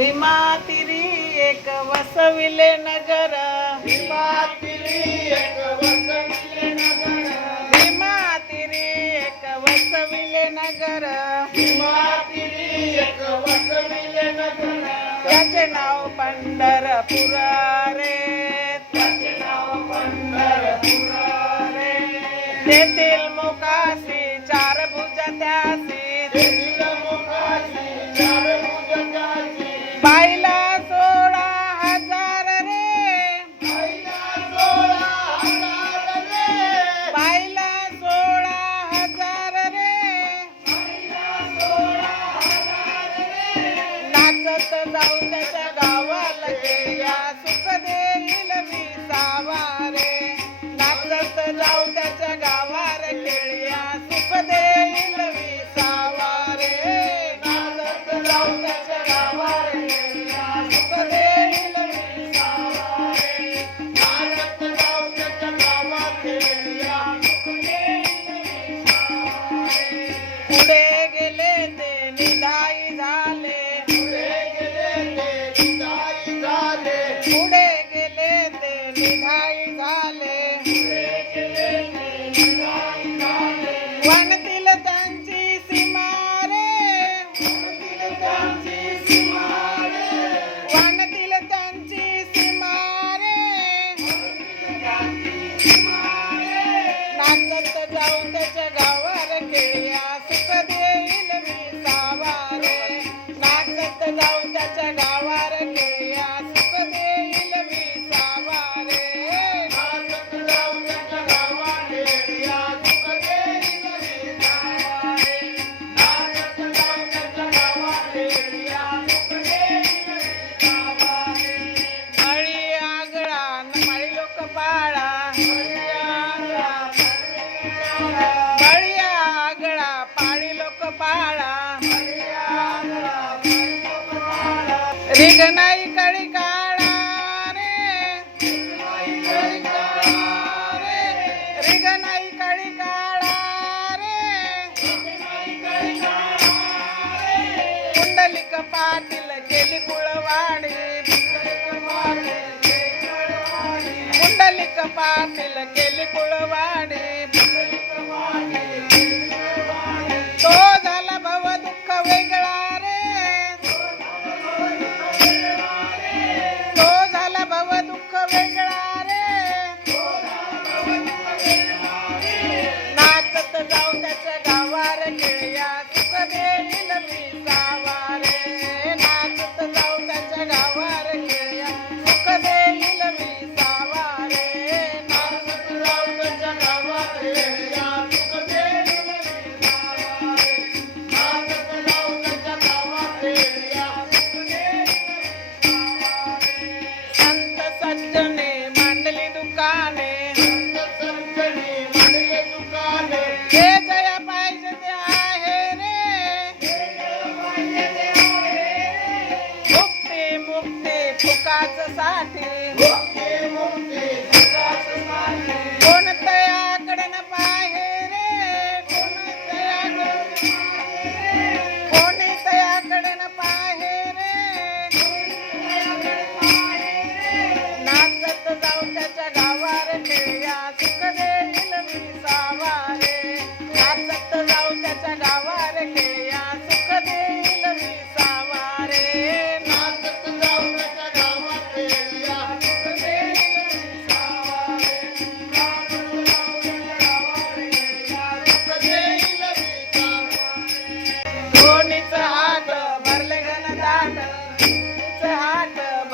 भीमा एक वसविले नगर. भीमा तिरी एक वसविले नगर. भीमा एक वसविले नगर. एक वसविले नगर. त्याचे नाव त्याचे नाव तेथील मोकाशी चार भुजा त्यासी. ರಿಗನಾಯಿ ಕಳಿ ಕಾಳಾರೆ ರಿಗನಾಯಿ ಕಳಿ ಕಾಳಾರೆ ಕುಂಡಲಿಕ ಪಾಟಿಲ ಕೆಲಿ ಕುಳವಾಡಿ ಕುಂಡಲಿಕ ಪಾಟಿಲ ಕೆಲಿ ಕುಳವಾಡಿ ಗವರ ಕೇಳಿ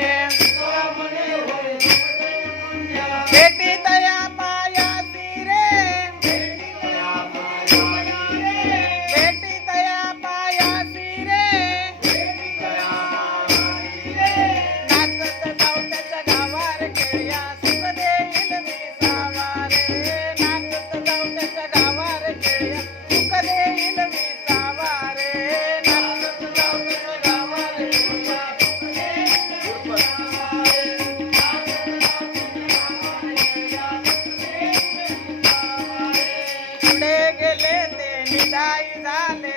Yeah. ಕಿದಾಯಿದಾನೆ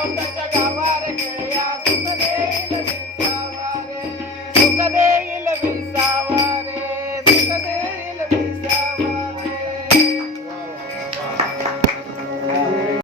Come back.